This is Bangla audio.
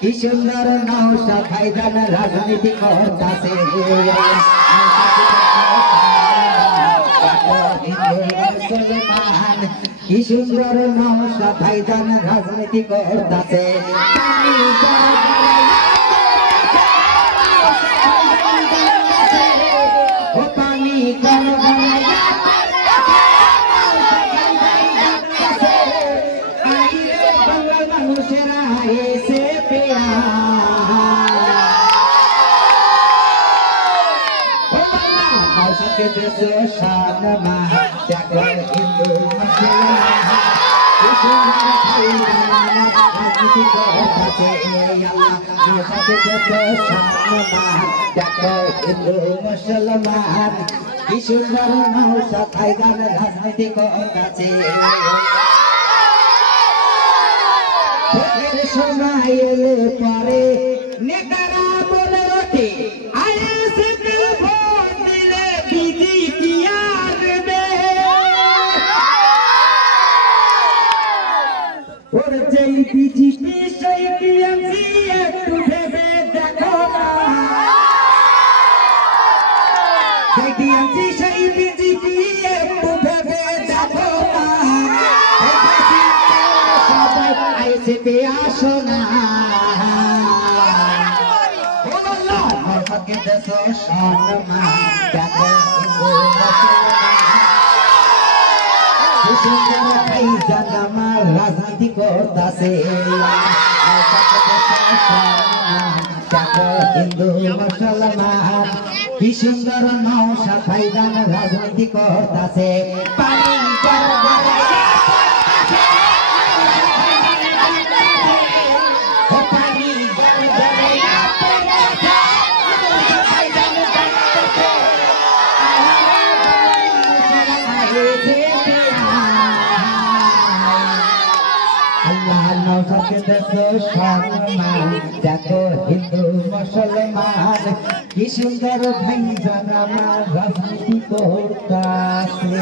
কি সুন্দর নৌসা ভাইজান রাজনীতি করতাছে কি সুন্দর নৌসা ভাইজান রাজনীতি করতাছে মুসলমান কি সুন্দর নৌসা ভাইজান রাজনীতি করতাছে ভোটের সময় এলে পরে নেতারা বলে ওঠে বিজেপি সেই টিএমসি একটু ভেবে দেখো না সেই টিএমসি সেই বিজেপি একটু ভেবে দেখো না সবাই আইসিতে আসো না ও আল্লাহ মরফতকে দেশে সম্মান দেখো রাজনীতি করতাছে হিন্দু মুসলমান কি সুন্দর নৌসা ভাইজান রাজনীতি করতাছে দেখো হিন্দু মুসলমান কি সুন্দর ভাইজান আমার রাজনীতি করতাছে।